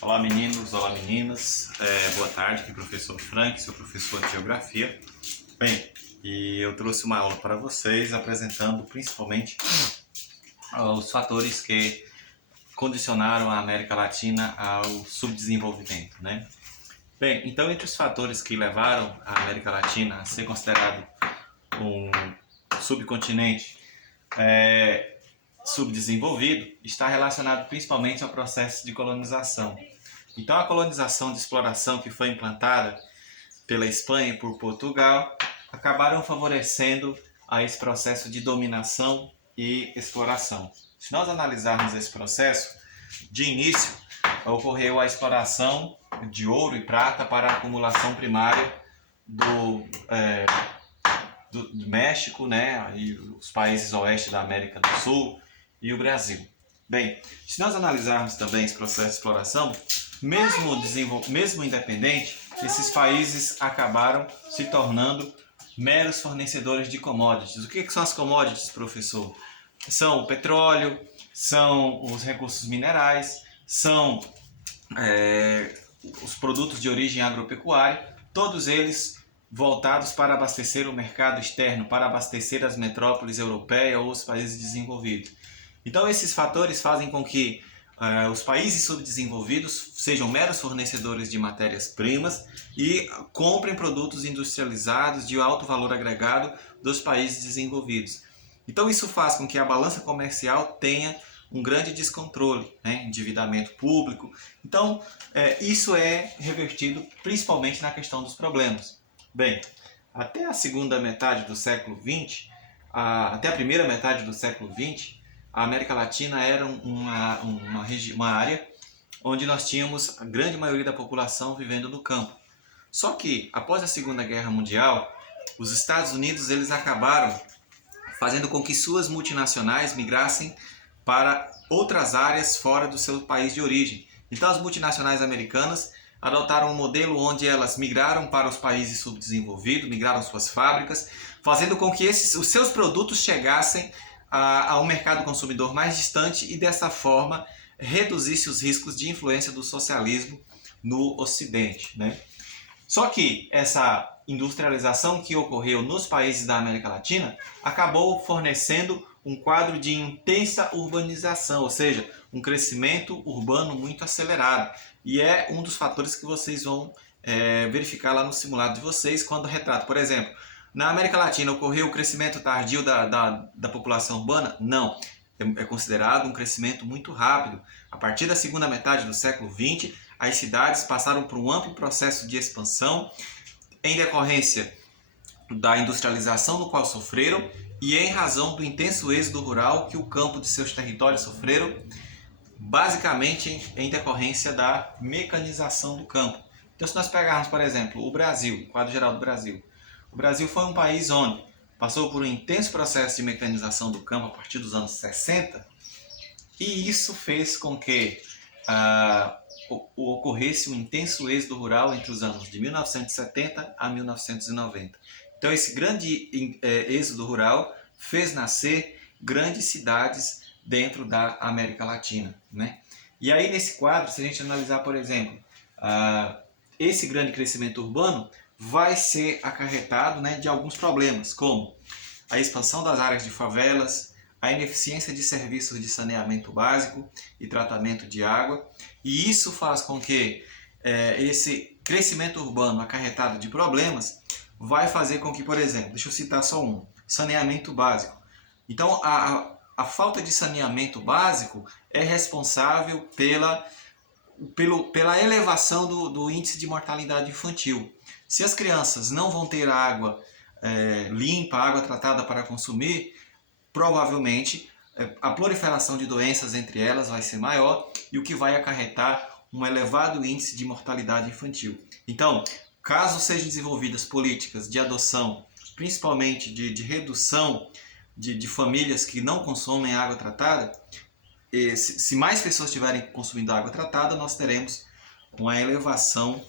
Olá meninos, olá meninas, boa tarde, aqui é o professor Frank, sou professor de Geografia. Bem, e eu trouxe uma aula para vocês apresentando principalmente os fatores que condicionaram a América Latina ao subdesenvolvimento, né? Bem, então entre os fatores que levaram a América Latina a ser considerado um subcontinente subdesenvolvido está relacionado principalmente ao processo de colonização. Então a colonização de exploração que foi implantada pela Espanha e por Portugal acabaram favorecendo a esse processo de dominação e exploração. Se nós analisarmos esse processo, de início ocorreu a exploração de ouro e prata para a acumulação primária do México, né, e os países oeste da América do Sul e o Brasil. Bem, se nós analisarmos também esse processo de exploração, mesmo independente, esses países acabaram se tornando meros fornecedores de commodities. O que são as commodities, professor? São o petróleo, são os recursos minerais, são os produtos de origem agropecuária, todos eles voltados para abastecer o mercado externo, para abastecer as metrópoles europeias ou os países desenvolvidos. Então esses fatores fazem com que os países subdesenvolvidos sejam meros fornecedores de matérias-primas e comprem produtos industrializados de alto valor agregado dos países desenvolvidos. Então isso faz com que a balança comercial tenha um grande descontrole, né? Endividamento público. Então isso é revertido principalmente na questão dos problemas. Bem, até a segunda metade do século XX, até a primeira metade do século XX, a América Latina era uma área onde nós tínhamos a grande maioria da população vivendo no campo. Só que, após a Segunda Guerra Mundial, os Estados Unidos eles acabaram fazendo com que suas multinacionais migrassem para outras áreas fora do seu país de origem. Então, as multinacionais americanas adotaram um modelo onde elas migraram para os países subdesenvolvidos, migraram suas fábricas, fazendo com que os seus produtos chegassem a um mercado consumidor mais distante e dessa forma reduzisse os riscos de influência do socialismo no Ocidente, né? Só que essa industrialização que ocorreu nos países da América Latina acabou fornecendo um quadro de intensa urbanização, ou seja, um crescimento urbano muito acelerado. E é um dos fatores que vocês vão verificar lá no simulado de vocês quando retrata. Por exemplo, na América Latina ocorreu o crescimento tardio da população urbana? Não. É considerado um crescimento muito rápido. A partir da segunda metade do século XX, as cidades passaram por um amplo processo de expansão em decorrência da industrialização no qual sofreram e em razão do intenso êxodo rural que o campo de seus territórios sofreram, basicamente em decorrência da mecanização do campo. Então, se nós pegarmos, por exemplo, o Brasil, o quadro geral do Brasil, o Brasil foi um país onde passou por um intenso processo de mecanização do campo a partir dos anos 60 e isso fez com que ocorresse um intenso êxodo rural entre os anos de 1970 a 1990. Então esse grande êxodo rural fez nascer grandes cidades dentro da América Latina, né? E aí nesse quadro, se a gente analisar, por exemplo, esse grande crescimento urbano vai ser acarretado, né, de alguns problemas, como a expansão das áreas de favelas, a ineficiência de serviços de saneamento básico e tratamento de água, e isso faz com que esse crescimento urbano acarretado de problemas vai fazer com que, por exemplo, deixa eu citar só um, saneamento básico. Então, a falta de saneamento básico é responsável pela elevação do índice de mortalidade infantil. Se as crianças não vão ter água limpa, água tratada para consumir, provavelmente a proliferação de doenças entre elas vai ser maior e o que vai acarretar um elevado índice de mortalidade infantil. Então, caso sejam desenvolvidas políticas de adoção, principalmente de redução de famílias que não consomem água tratada, se mais pessoas estiverem consumindo água tratada, nós teremos uma elevação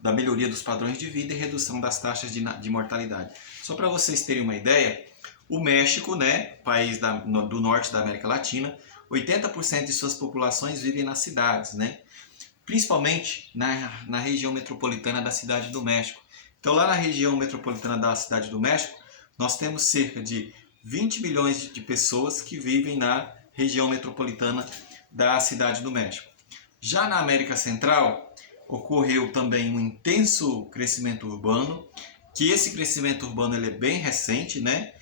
da melhoria dos padrões de vida e redução das taxas de mortalidade. Só para vocês terem uma ideia, o México, né, país do norte da América Latina, 80% de suas populações vivem nas cidades, né? Principalmente na região metropolitana da Cidade do México. Então, lá na região metropolitana da Cidade do México, nós temos cerca de 20 milhões de pessoas que vivem na região metropolitana da Cidade do México. Já na América Central, ocorreu também um intenso crescimento urbano, que esse crescimento urbano ele é bem recente, né?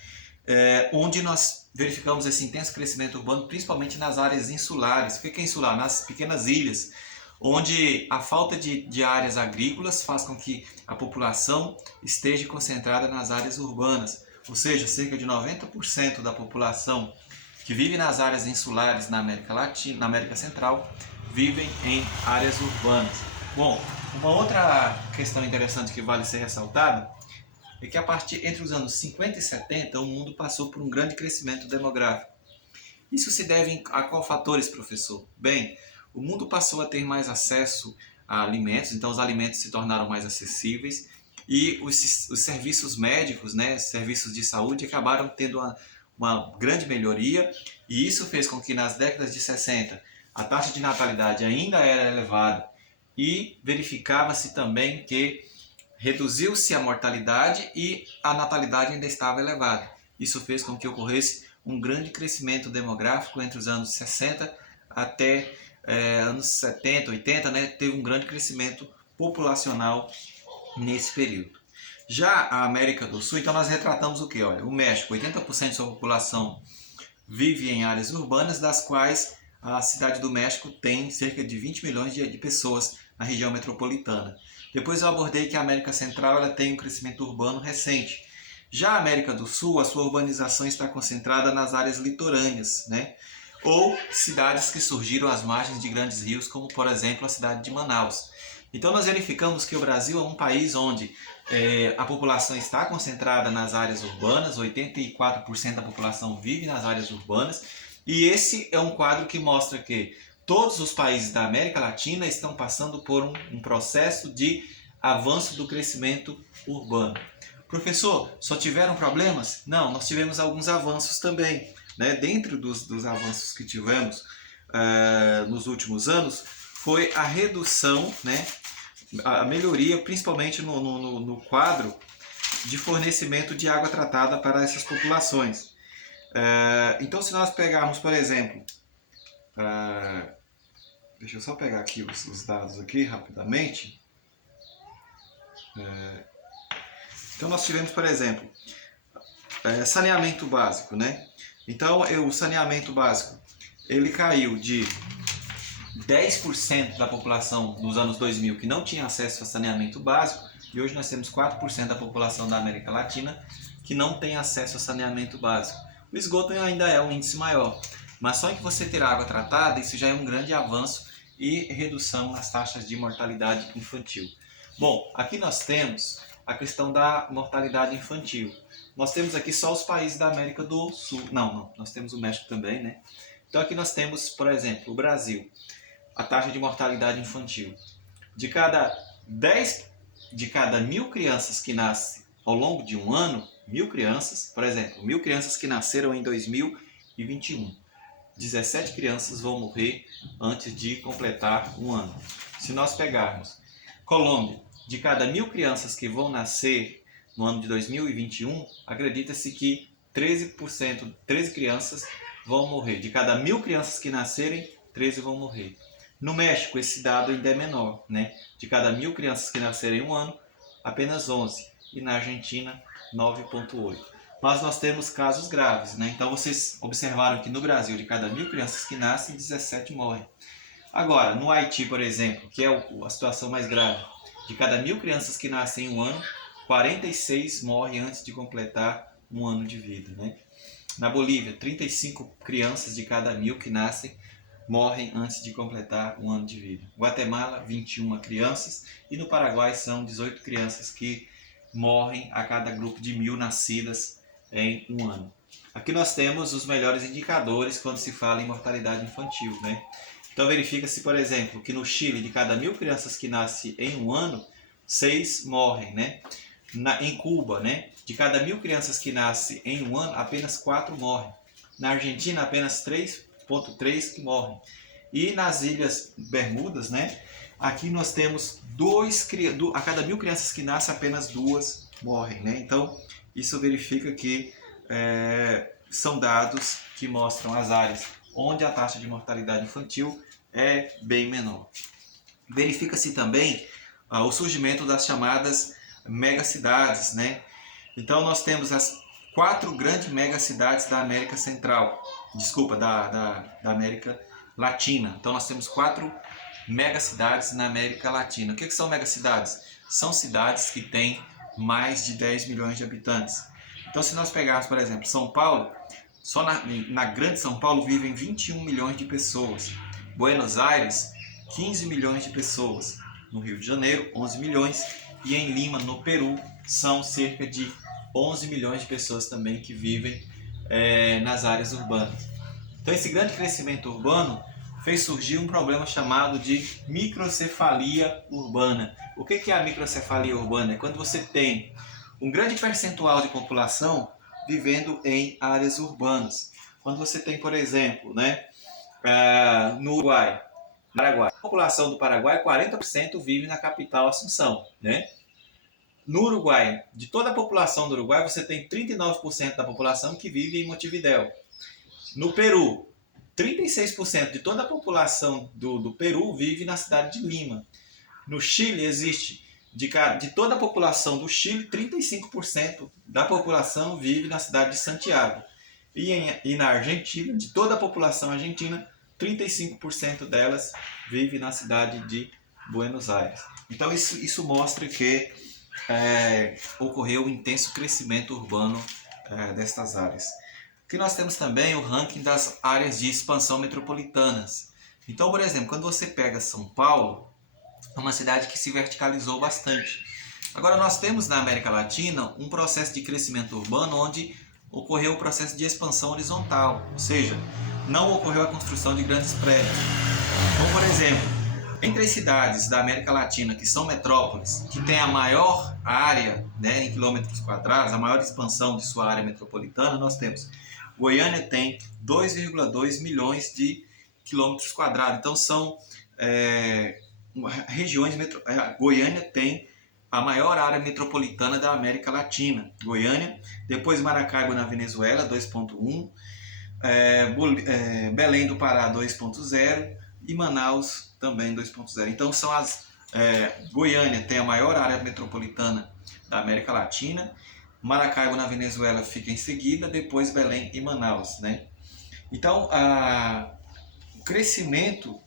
Onde nós verificamos esse intenso crescimento urbano principalmente nas áreas insulares. O que é insular? Nas pequenas ilhas, onde a falta de áreas agrícolas faz com que a população esteja concentrada nas áreas urbanas. Ou seja, cerca de 90% da população que vive nas áreas insulares na América Latina, na América Central, vivem em áreas urbanas. Bom, uma outra questão interessante que vale ser ressaltada é que entre os anos 50 e 70 o mundo passou por um grande crescimento demográfico. Isso se deve a qual fatores, professor? Bem, o mundo passou a ter mais acesso a alimentos, então os alimentos se tornaram mais acessíveis e os serviços médicos, né, serviços de saúde acabaram tendo uma grande melhoria, e isso fez com que nas décadas de 60 a taxa de natalidade ainda era elevada e verificava-se também que reduziu-se a mortalidade e a natalidade ainda estava elevada. Isso fez com que ocorresse um grande crescimento demográfico entre os anos 60 até anos 70, 80, né? Teve um grande crescimento populacional nesse período. Já a América do Sul, então nós retratamos o que? Olha, o México, 80% de sua população vive em áreas urbanas, das quais a Cidade do México tem cerca de 20 milhões de pessoas na região metropolitana. Depois eu abordei que a América Central ela tem um crescimento urbano recente. Já a América do Sul, a sua urbanização está concentrada nas áreas litorâneas, né? Ou cidades que surgiram às margens de grandes rios, como por exemplo a cidade de Manaus. Então nós verificamos que o Brasil é um país onde a população está concentrada nas áreas urbanas, 84% da população vive nas áreas urbanas, e esse é um quadro que mostra que todos os países da América Latina estão passando por um processo de avanço do crescimento urbano. Professor, só tiveram problemas? Não, nós tivemos alguns avanços também, né? Dentro dos avanços que tivemos nos últimos anos, foi a redução, né? A melhoria, principalmente no quadro de fornecimento de água tratada para essas populações. Então, se nós pegarmos, por exemplo, deixa eu só pegar aqui os dados aqui rapidamente. Então, nós tivemos, por exemplo, saneamento básico, né? Então, o saneamento básico, ele caiu de 10% da população nos anos 2000 que não tinha acesso a saneamento básico, e hoje nós temos 4% da população da América Latina que não tem acesso a saneamento básico. O esgoto ainda é um índice maior, mas só em que você ter água tratada, isso já é um grande avanço e redução nas taxas de mortalidade infantil. Bom, aqui nós temos a questão da mortalidade infantil. Nós temos aqui só os países da América do Sul. Não, nós temos o México também, né? Então aqui nós temos, por exemplo, o Brasil. A taxa de mortalidade infantil. De cada 1.000 crianças que nascem ao longo de um ano, 1.000 crianças, por exemplo, 1.000 crianças que nasceram em 2021, 17 crianças vão morrer antes de completar um ano. Se nós pegarmos Colômbia, de cada 1.000 crianças que vão nascer no ano de 2021, acredita-se que 13 crianças vão morrer. De cada 1.000 crianças que nascerem, 13 vão morrer. No México, esse dado ainda é menor, né? De cada 1.000 crianças que nascerem em um ano, apenas 11. E na Argentina, 9,8. Mas nós temos casos graves, né? Então vocês observaram que no Brasil, de cada 1.000 crianças que nascem, 17 morrem. Agora, no Haiti, por exemplo, que é a situação mais grave, de cada 1.000 crianças que nascem em um ano, 46 morrem antes de completar um ano de vida, né? Na Bolívia, 35 crianças de cada 1.000 que nascem morrem antes de completar um ano de vida. Guatemala, 21 crianças, e no Paraguai são 18 crianças que morrem a cada grupo de 1.000 nascidas em um ano. Aqui nós temos os melhores indicadores quando se fala em mortalidade infantil, né? Então verifica-se, por exemplo, que no Chile, de cada 1.000 crianças que nascem em um ano, 6 morrem, né? Em Cuba, né? De cada 1.000 crianças que nascem em um ano, apenas 4 morrem. Na Argentina, apenas 3,8 8,3 que morrem. E nas Ilhas Bermudas, né, aqui nós temos a cada 1.000 crianças que nascem, apenas 2 morrem, né? Então, isso verifica que são dados que mostram as áreas onde a taxa de mortalidade infantil é bem menor. Verifica-se também o surgimento das chamadas megacidades, né? Então nós temos as 4 grandes megacidades da América Central, da América Latina. Então nós temos 4 megacidades na América Latina. O que são megacidades? São cidades que têm mais de 10 milhões de habitantes. Então se nós pegarmos, por exemplo, São Paulo, só na grande São Paulo vivem 21 milhões de pessoas. Buenos Aires, 15 milhões de pessoas. No Rio de Janeiro, 11 milhões. E em Lima, no Peru, são cerca de 11 milhões de pessoas também que vivem nas áreas urbanas. Então esse grande crescimento urbano fez surgir um problema chamado de microcefalia urbana. O que é a microcefalia urbana? É quando você tem um grande percentual de população vivendo em áreas urbanas. Quando você tem, por exemplo, né, no Uruguai, Paraguai, a população do Paraguai, 40% vive na capital Assunção, né? No Uruguai, de toda a população do Uruguai, você tem 39% da população que vive em Montevidéu. No Peru, 36% de toda a população do Peru vive na cidade de Lima. No Chile, existe, de toda a população do Chile, 35% da população vive na cidade de Santiago. E na Argentina, de toda a população argentina, 35% delas vive na cidade de Buenos Aires. Então isso mostra que ocorreu um intenso crescimento urbano destas áreas. Aqui nós temos também o ranking das áreas de expansão metropolitanas. Então, por exemplo, quando você pega São Paulo, é uma cidade que se verticalizou bastante. Agora nós temos na América Latina um processo de crescimento urbano onde ocorreu o processo de expansão horizontal, ou seja, não ocorreu a construção de grandes prédios. Então, por exemplo, entre as cidades da América Latina que são metrópoles, que têm a maior área, né, em quilômetros quadrados, a maior expansão de sua área metropolitana, nós temos Goiânia, tem 2,2 milhões de quilômetros quadrados. Então são regiões Goiânia tem a maior área metropolitana da América Latina. Goiânia, depois Maracaibo na Venezuela, 2,1, Belém do Pará, 2,0 e Manaus também 2,0. Então Goiânia tem a maior área metropolitana da América Latina. Maracaibo na Venezuela fica em seguida, depois Belém e Manaus, né? Então o crescimento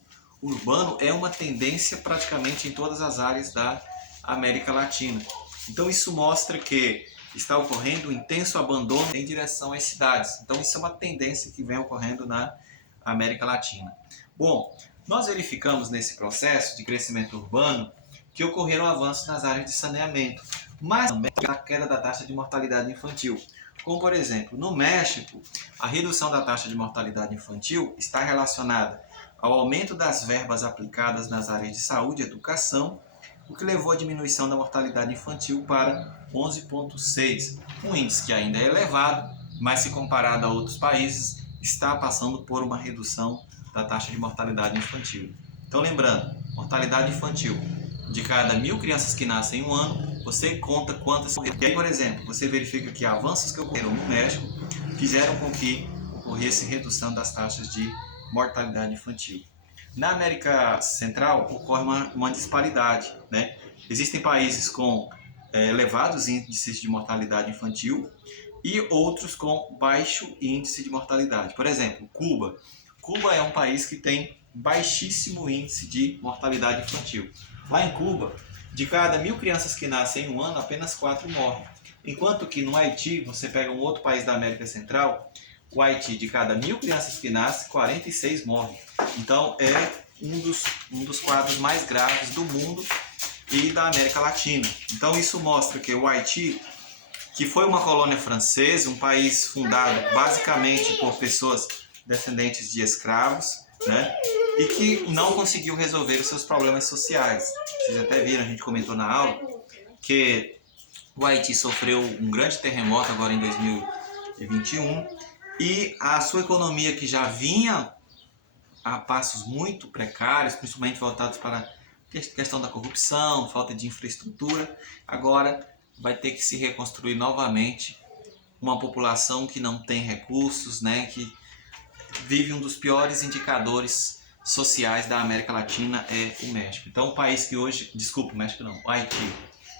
urbano é uma tendência praticamente em todas as áreas da América Latina. Então isso mostra que está ocorrendo um intenso abandono em direção às cidades. Então isso é uma tendência que vem ocorrendo na América Latina. Bom, nós verificamos nesse processo de crescimento urbano que ocorreram avanços nas áreas de saneamento, mas também a queda da taxa de mortalidade infantil. Como, por exemplo, no México, a redução da taxa de mortalidade infantil está relacionada ao aumento das verbas aplicadas nas áreas de saúde e educação, o que levou à diminuição da mortalidade infantil para 11,6, um índice que ainda é elevado, mas se comparado a outros países, está passando por uma redução da taxa de mortalidade infantil. Então, lembrando, mortalidade infantil, de cada 1.000 crianças que nascem em um ano, você conta quantas morreram. E aí, por exemplo, você verifica que avanços que ocorreram no México fizeram com que ocorresse redução das taxas de mortalidade infantil. Na América Central ocorre uma disparidade, né? Existem países com elevados índices de mortalidade infantil e outros com baixo índice de mortalidade. Por exemplo, Cuba. Cuba é um país que tem baixíssimo índice de mortalidade infantil. Lá em Cuba, de cada 1.000 crianças que nascem em um ano, apenas 4 morrem. Enquanto que no Haiti, você pega um outro país da América Central, o Haiti, de cada 1.000 crianças que nascem, 46 morrem. Então é um dos quadros mais graves do mundo e da América Latina. Então isso mostra que o Haiti, que foi uma colônia francesa, um país fundado basicamente por pessoas descendentes de escravos, né? E que não conseguiu resolver os seus problemas sociais. Vocês até viram, a gente comentou na aula, que o Haiti sofreu um grande terremoto agora em 2021 e a sua economia, que já vinha a passos muito precários, principalmente voltados para a questão da corrupção, falta de infraestrutura. Agora vai ter que se reconstruir novamente uma população que não tem recursos, né, que vive um dos piores indicadores sociais da América Latina, é o México. Então, o país que hoje, desculpa, o México não, o Haiti.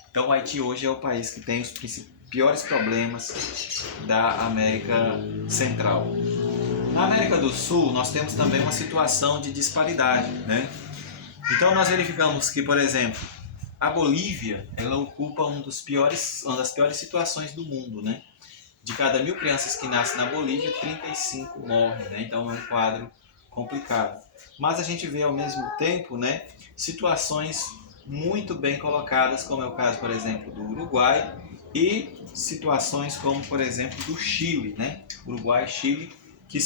Então, o Haiti hoje é o país que tem os piores problemas da América Central. Na América do Sul, nós temos também uma situação de disparidade, né? Então, nós verificamos que, por exemplo, a Bolívia, ela ocupa uma das piores situações do mundo, né? De cada 1.000 crianças que nascem na Bolívia, 35 morrem, né? Então é um quadro complicado. Mas a gente vê ao mesmo tempo, né, situações muito bem colocadas, como é o caso, por exemplo, do Uruguai, e situações como, por exemplo, do Chile, né? Uruguai e Chile, que,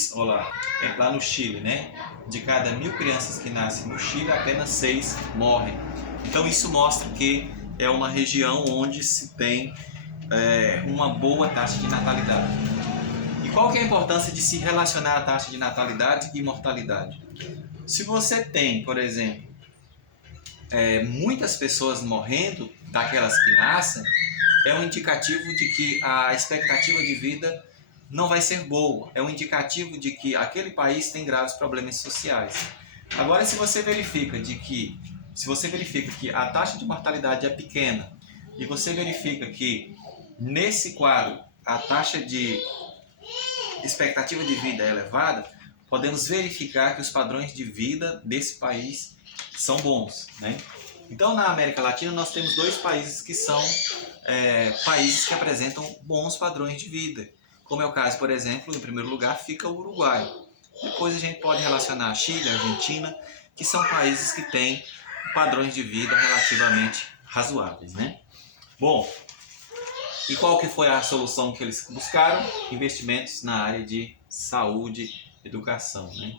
lá no Chile, né? De cada 1.000 crianças que nascem no Chile, apenas 6 morrem. Então isso mostra que é uma região onde se tem uma boa taxa de natalidade. E qual que é a importância de se relacionar a taxa de natalidade e mortalidade? Se você tem, por exemplo, muitas pessoas morrendo daquelas que nascem, é um indicativo de que a expectativa de vida não vai ser boa. É um indicativo de que aquele país tem graves problemas sociais. Agora, se você verifica que a taxa de mortalidade é pequena e você verifica que nesse quadro a taxa de expectativa de vida é elevada, podemos verificar que os padrões de vida desse país são bons, né? Então, na América Latina, nós temos 2 países que são países que apresentam bons padrões de vida, como é o caso, por exemplo, em primeiro lugar fica o Uruguai. Depois a gente pode relacionar Chile, Argentina, que são países que têm padrões de vida relativamente razoáveis, né? Bom, e qual que foi a solução que eles buscaram? Investimentos na área de saúde e educação, né?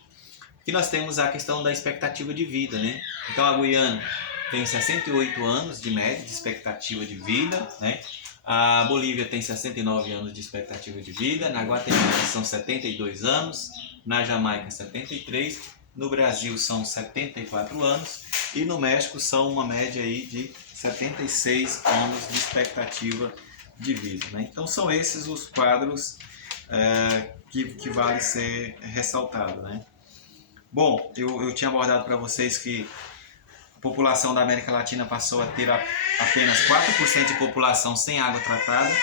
Aqui nós temos a questão da expectativa de vida, né? Então a Guiana tem 68 anos de média de expectativa de vida, né? A Bolívia tem 69 anos de expectativa de vida, na Guatemala são 72 anos, na Jamaica 73, no Brasil são 74 anos e no México são uma média aí de 76 anos de expectativa de vida, né? Então são esses os quadros que vale ser ressaltado, né? Bom, eu tinha abordado para vocês que a população da América Latina passou a ter apenas 4% de população sem água tratada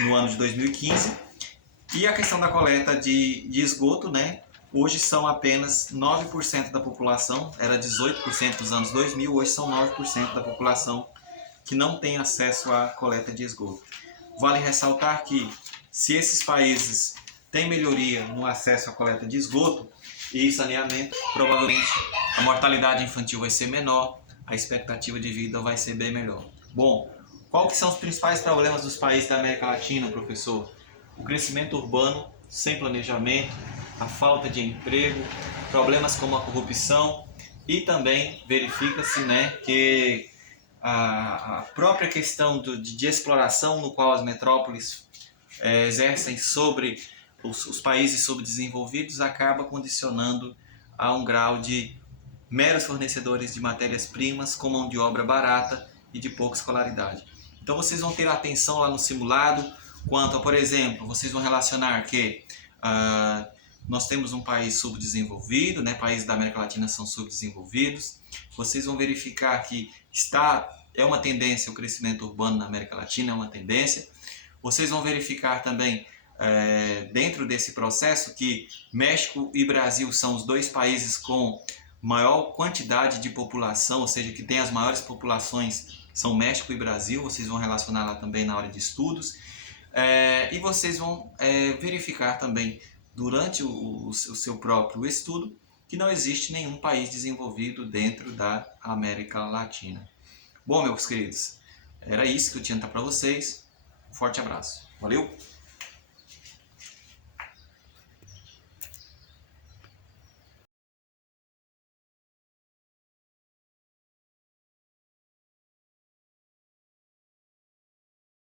no ano de 2015. E a questão da coleta de esgoto, né? Hoje são apenas 9% da população, era 18% nos anos 2000, hoje são 9% da população que não tem acesso à coleta de esgoto. Vale ressaltar que se esses países têm melhoria no acesso à coleta de esgoto e saneamento, provavelmente a mortalidade infantil vai ser menor, a expectativa de vida vai ser bem melhor. Bom, qual que são os principais problemas dos países da América Latina, professor? O crescimento urbano sem planejamento, a falta de emprego, problemas como a corrupção e também verifica-se, né, que a própria questão de exploração no qual as metrópoles exercem sobre os países subdesenvolvidos acaba condicionando a um grau de meros fornecedores de matérias-primas com mão de obra barata e de pouca escolaridade. Então vocês vão ter atenção lá no simulado quanto a, por exemplo, vocês vão relacionar que nós temos um país subdesenvolvido, né? Países da América Latina são subdesenvolvidos. Vocês vão verificar que é uma tendência o crescimento urbano na América Latina, é uma tendência. Vocês vão verificar também, dentro desse processo, que México e Brasil são os 2 países com maior quantidade de população, ou seja, que tem as maiores populações, são México e Brasil. Vocês vão relacionar lá também na hora de estudos. E vocês vão verificar também, durante o seu próprio estudo, que não existe nenhum país desenvolvido dentro da América Latina. Bom, meus queridos, era isso que eu tinha para vocês. Um forte abraço. Valeu!